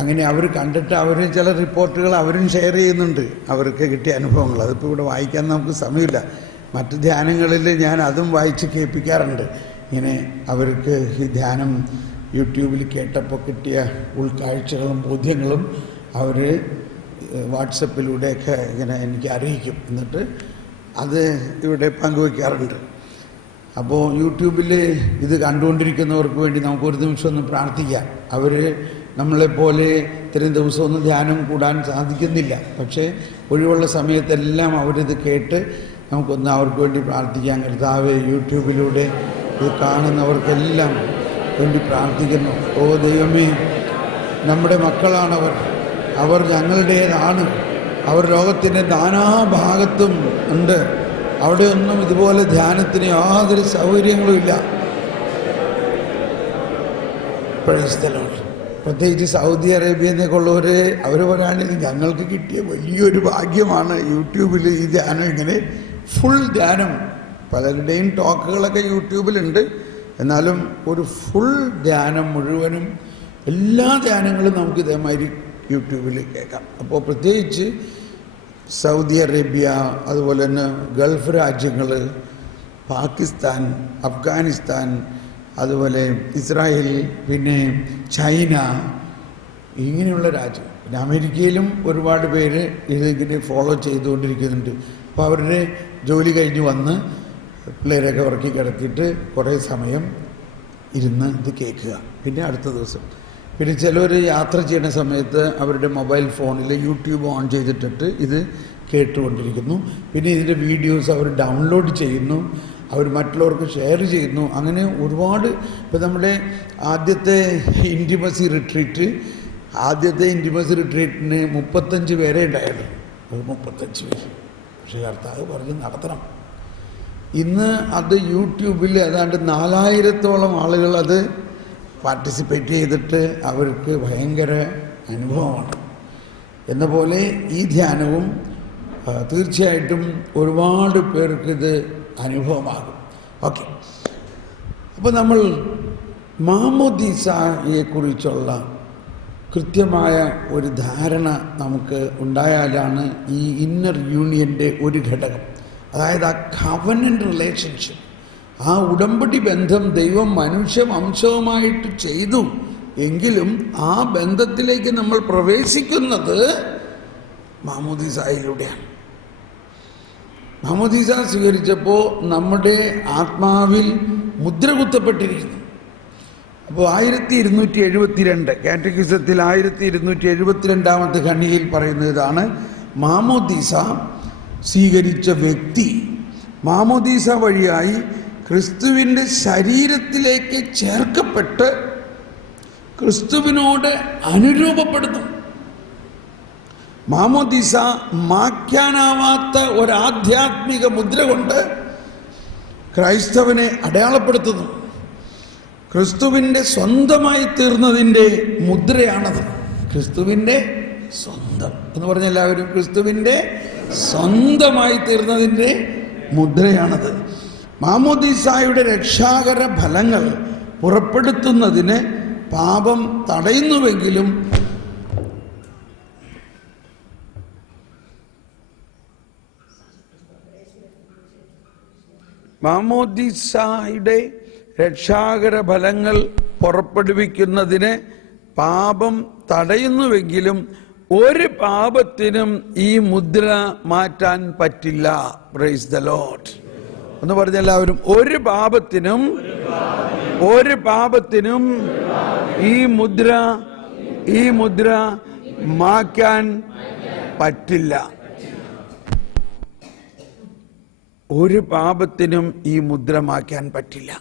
അങ്ങനെ അവർ കണ്ടിട്ട് അവർ ചില റിപ്പോർട്ടുകൾ അവരും ഷെയർ ചെയ്യുന്നുണ്ട്, അവർക്ക് കിട്ടിയ അനുഭവങ്ങൾ. അതിപ്പോൾ ഇവിടെ വായിക്കാൻ നമുക്ക് സമയമില്ല. മറ്റ് ധ്യാനങ്ങളിൽ ഞാൻ അതും വായിച്ച് കേൾപ്പിക്കാറുണ്ട്. ഇങ്ങനെ അവർക്ക് ഈ ധ്യാനം യൂട്യൂബിൽ കേട്ടപ്പോൾ കിട്ടിയ ഉൾക്കാഴ്ചകളും ബോധ്യങ്ങളും അവർ വാട്സപ്പിലൂടെയൊക്കെ ഇങ്ങനെ എനിക്ക് അറിയിക്കും. എന്നിട്ട് അത് ഇവിടെ പങ്കുവയ്ക്കാറുണ്ട്. അപ്പോൾ യൂട്യൂബിൽ ഇത് കണ്ടുകൊണ്ടിരിക്കുന്നവർക്ക് വേണ്ടി നമുക്കൊരു നിമിഷം ഒന്ന് പ്രാർത്ഥിക്കാം. അവർ നമ്മളെപ്പോലെ ഇത്രയും ദിവസമൊന്നും ധ്യാനം കൂടാൻ സാധിക്കുന്നില്ല. പക്ഷേ ഒഴിവുള്ള സമയത്തെല്ലാം അവരിത് കേട്ട് നമുക്കൊന്ന് അവർക്ക് വേണ്ടി പ്രാർത്ഥിക്കാം. കർത്താവേ, യൂട്യൂബിലൂടെ ഇത് കാണുന്നവർക്കെല്ലാം വേണ്ടി പ്രാർത്ഥിക്കുന്നു. ഓ ദൈവമേ, നമ്മുടെ മക്കളാണവർ, അവർ ഞങ്ങളുടേതാണ്. അവർ ലോകത്തിൻ്റെ നാനാഭാഗത്തും ഉണ്ട്. അവിടെയൊന്നും ഇതുപോലെ ധ്യാനത്തിന് യാതൊരു സൗകര്യങ്ങളുമില്ല. Praise the lord. പ്രത്യേകിച്ച് സൗദി അറേബ്യയിൽ നിന്നൊക്കെ ഉള്ളവർ അവർ പറയുകയാണെങ്കിൽ ഞങ്ങൾക്ക് കിട്ടിയ വലിയൊരു ഭാഗ്യമാണ് യൂട്യൂബിൽ ഈ ധ്യാനം, ഇങ്ങനെ ഫുൾ ധ്യാനം. പലരുടെയും ടോക്കുകളൊക്കെ യൂട്യൂബിലുണ്ട്, എന്നാലും ഒരു ഫുൾ ധ്യാനം മുഴുവനും എല്ലാ ധ്യാനങ്ങളും നമുക്ക് ഇതേമാതിരി യൂട്യൂബിൽ കേൾക്കാം. അപ്പോൾ പ്രത്യേകിച്ച് സൗദി അറേബ്യ, അതുപോലെ തന്നെ ഗൾഫ് രാജ്യങ്ങൾ, പാകിസ്ഥാൻ, അഫ്ഗാനിസ്ഥാൻ, അതുപോലെ ഇസ്രായേൽ, പിന്നെ ചൈന, ഇങ്ങനെയുള്ള രാജ്യം, പിന്നെ അമേരിക്കയിലും ഒരുപാട് പേര് ഇതിങ്ങനെ ഫോളോ ചെയ്തുകൊണ്ടിരിക്കുന്നുണ്ട്. അപ്പോൾ അവരുടെ ജോലി കഴിഞ്ഞ് വന്ന് പിള്ളേരൊക്കെ ഉറക്കി കിടത്തിയിട്ട് കുറേ സമയം ഇരുന്ന് ഇത് കേൾക്കുക. പിന്നെ അടുത്ത ദിവസം, പിന്നെ ചിലർ യാത്ര ചെയ്യുന്ന സമയത്ത് അവരുടെ മൊബൈൽ ഫോണിൽ യൂട്യൂബ് ഓൺ ചെയ്തിട്ടിട്ട് ഇത് കേട്ടുകൊണ്ടിരിക്കുന്നു. പിന്നെ ഇതിൻ്റെ വീഡിയോസ് അവർ ഡൗൺലോഡ് ചെയ്യുന്നു, അവർ മറ്റുള്ളവർക്ക് ഷെയർ ചെയ്യുന്നു. അങ്ങനെ ഒരുപാട്. ഇപ്പോൾ നമ്മുടെ ആദ്യത്തെ ഇൻറ്റിമസി റിട്രീറ്റിന് 35 പേരെ ഉണ്ടായിരുന്നു. അത് 35 പേര്. പക്ഷേ കർത്താവ് പറഞ്ഞ് നടത്തണം. ഇന്ന് അത് യൂട്യൂബിൽ ഏതാണ്ട് 4000-ഓളം ആളുകൾ അത് പാർട്ടിസിപ്പേറ്റ് ചെയ്തിട്ട് അവർക്ക് ഭയങ്കര അനുഭവമാണ്. എന്ന പോലെ ഈ ധ്യാനവും തീർച്ചയായിട്ടും ഒരുപാട് പേർക്കിത് അനുഭവമാകും. ഓക്കെ, അപ്പോൾ നമ്മൾ മാമോദീസയെക്കുറിച്ചുള്ള കൃത്യമായ ഒരു ധാരണ നമുക്ക് ഉണ്ടായാലാണ് ഈ ഇന്നർ യൂണിയൻ്റെ ഒരു ഘടകം, അതായത് ആ കവനൻ്റ് റിലേഷൻഷിപ്പ്, ആ ഉടമ്പടി ബന്ധം ദൈവം മനുഷ്യവംശവുമായിട്ട് ചെയ്തു എങ്കിലും ആ ബന്ധത്തിലേക്ക് നമ്മൾ പ്രവേശിക്കുന്നത് മാമോദീസയിലൂടെയാണ്. മാമോദീസ സ്വീകരിച്ചപ്പോൾ നമ്മുടെ ആത്മാവിൽ മുദ്ര കുത്തപ്പെട്ടിരിക്കുന്നു. അപ്പോൾ 1272 കാറ്റക്കിസത്തിൽ 1272 ഖണ്ഡികയിൽ പറയുന്നത് ഇതാണ്: മാമോദീസ സ്വീകരിച്ച വ്യക്തി മാമോദീസ വഴിയായി ക്രിസ്തുവിൻ്റെ ശരീരത്തിലേക്ക് ചേർക്കപ്പെട്ട് ക്രിസ്തുവിനോട് അനുരൂപപ്പെടുന്നു. മാമോദീസ മായ്ക്കാനാവാത്ത ഒരാധ്യാത്മിക മുദ്ര കൊണ്ട് ക്രൈസ്തവനെ അടയാളപ്പെടുത്തുന്നു. ക്രിസ്തുവിൻ്റെ സ്വന്തമായി തീർന്നതിൻ്റെ മുദ്രയാണത്. ക്രിസ്തുവിൻ്റെ സ്വന്തം എന്ന് പറഞ്ഞ എല്ലാവരും ക്രിസ്തുവിൻ്റെ സ്വന്തമായി തീർന്നതിൻ്റെ മുദ്രയാണത്. മാമോദീസായുടെ രക്ഷാകര ഫലങ്ങൾ പുറപ്പെടുത്തുന്നതിന് പാപം തടയുന്നുവെങ്കിലും മാമോദീസായുടെ രക്ഷാകര ഫലങ്ങൾ പുറപ്പെടുവിക്കുന്നതിന് പാപം തടയുന്നുവെങ്കിലും ഒരു പാപത്തിനും ഈ മുദ്ര മാറ്റാൻ പറ്റില്ല. പ്രൈസ് ദ ലോർഡ് എന്ന് പറഞ്ഞ എല്ലാവരും ഒരു പാപത്തിനും ഈ മുദ്ര മാറ്റാൻ പറ്റില്ല. ഒരു പാപത്തിനും ഈ മുദ്ര മാറ്റാൻ പറ്റില്ല.